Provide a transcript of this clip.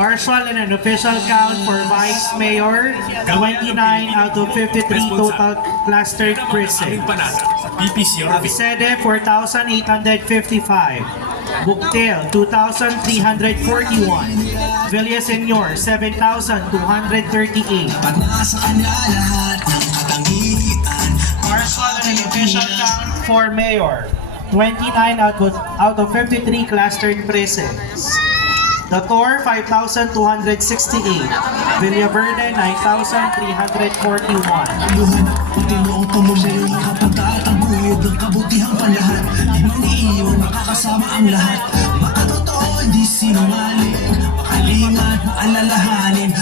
Partial and an official count for Vice Mayor, 29 out of 53 total clustered precinct. Sede, 4,855. Buktil, 2,341. Villaseñor, 7,238. Partial and an official count for Mayor, 29 out of 53 clustered precincts. The Tor, 5,268. Villaverde, 9,341. Tinuoto mo sa iyong kapagkataguyod ng kabutihang panlahat. Di man iyon makakasama ang lahat. Makatotoo, di sinungaling. Makalingat, maalalahanin.